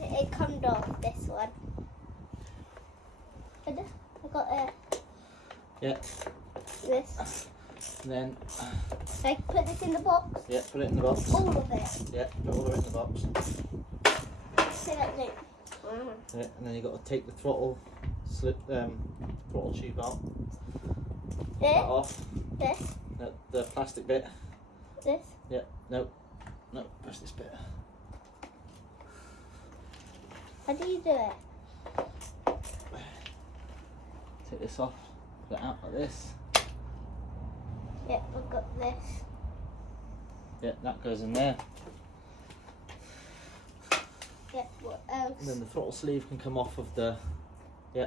it comes off, this one. I got Yeah. this. And then, I put this in the box. yeah, put it in the box. All of it. Yeah, put all of it in the box. So that no. Yeah, and then you've got to take the throttle throttle tube out. That off. This. The plastic bit. This. Yeah, no, press this bit. How do you do it? Take this off, put it out like this. Yep, I've got this. Yeah, that goes in there. Yep, what else? And then the throttle sleeve can come off of the, yeah,